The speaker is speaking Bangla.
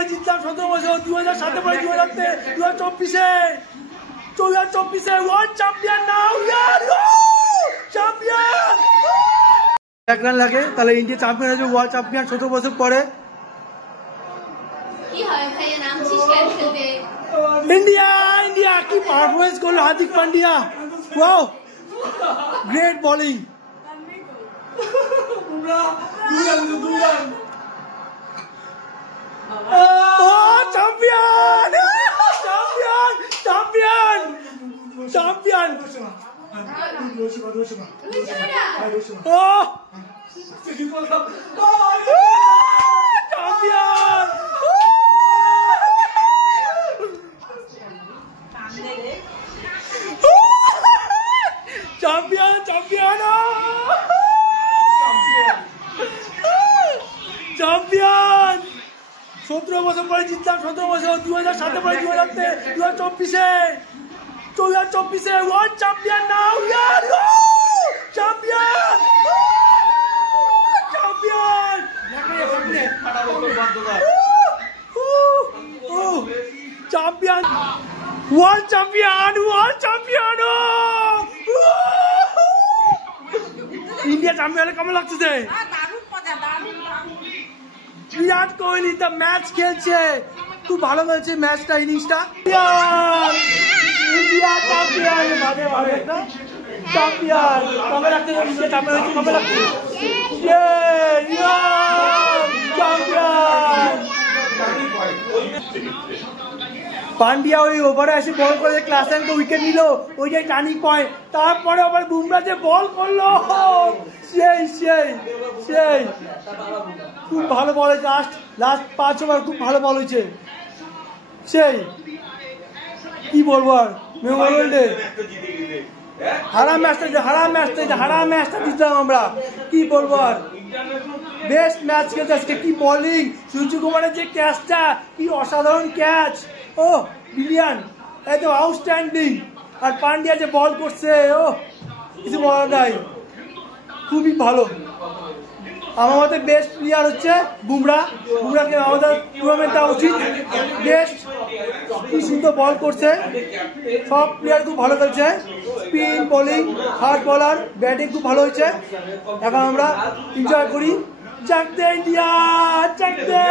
পরে জিতলাম 17 বছর, 2007 পরে 2024 ওয়ার্ল্ড চ্যাম্পিয়ন নাও চ্যাম্পিয়ন। এক রান লাগে তাহলে ইন্ডিয়া চ্যাম্পিয়ন হয়েছে, ওয়ার্ল্ড চ্যাম্পিয়ন 17 বছর পরে। ইন্ডিয়া ইন্ডিয়া কি পারফরমেন্স করলো Hardik Pandya, wow great bowling. Champion champion champion champion champion champion champion 17 বছর পরে জিতলাম, 17 বছর, 2007 পরে 2024 world champion now champion champion champion world champion world champion. India champion কেমন লাগছে? বিরাট কোহলি তো ম্যাচ খেলছে, খুব ভালো খেলছে ম্যাচটা, ইনিংসটা। ইন্ডিয়া চ্যাম্পিয়ন চ্যাম্পিয়ন কবে লাগছে? ইন্ডিয়া চ্যাম্পিয়ন হয়েছে কবে লাগছে? চ্যাম্পিয়ন। পান্ডিয়া ওই ওভারে এসে বল করে ক্লাসেনকে উইকেট নিল, ওইটাই টার্নিং পয়েন্ট। তারপরে আবার বুমরা যে বল করলো, সেই সেই সেই খুব ভালো বল হয়েছে। লাস্ট 5 ওভার খুব ভালো বল হয়েছে, সেই কি বলবো আর। মেমোরিয়াল ডে হারা ম্যাচটা জিতলাম আমরা, কি বলবো আর। বেস্ট ম্যাচ খেলছে আজকে, কি বোলিং, সূর্যকুমারের যে ক্যাচটা, কি অসাধারণ ক্যাচ, ও ব্রিলিয়ান, একদম আউটস্ট্যান্ডিং। আর পান্ডিয়া যে বল করছে, ও কিছু বলার নাই, খুবই ভালো। আমার মতে বেস্ট প্লেয়ার হচ্ছে বুমরাকে আমাদের টুর্নামেন্ট দেওয়া উচিত। বেস্ট, কি সুন্দর বল করছে, সব প্লেয়ার খুব ভালো খেলছে, spin bowling, fast bowler, batting খুব ভালো হয়েছে। এখন আমরা এনজয় করি। চাকদে ইন্ডিয়া, চাকদে।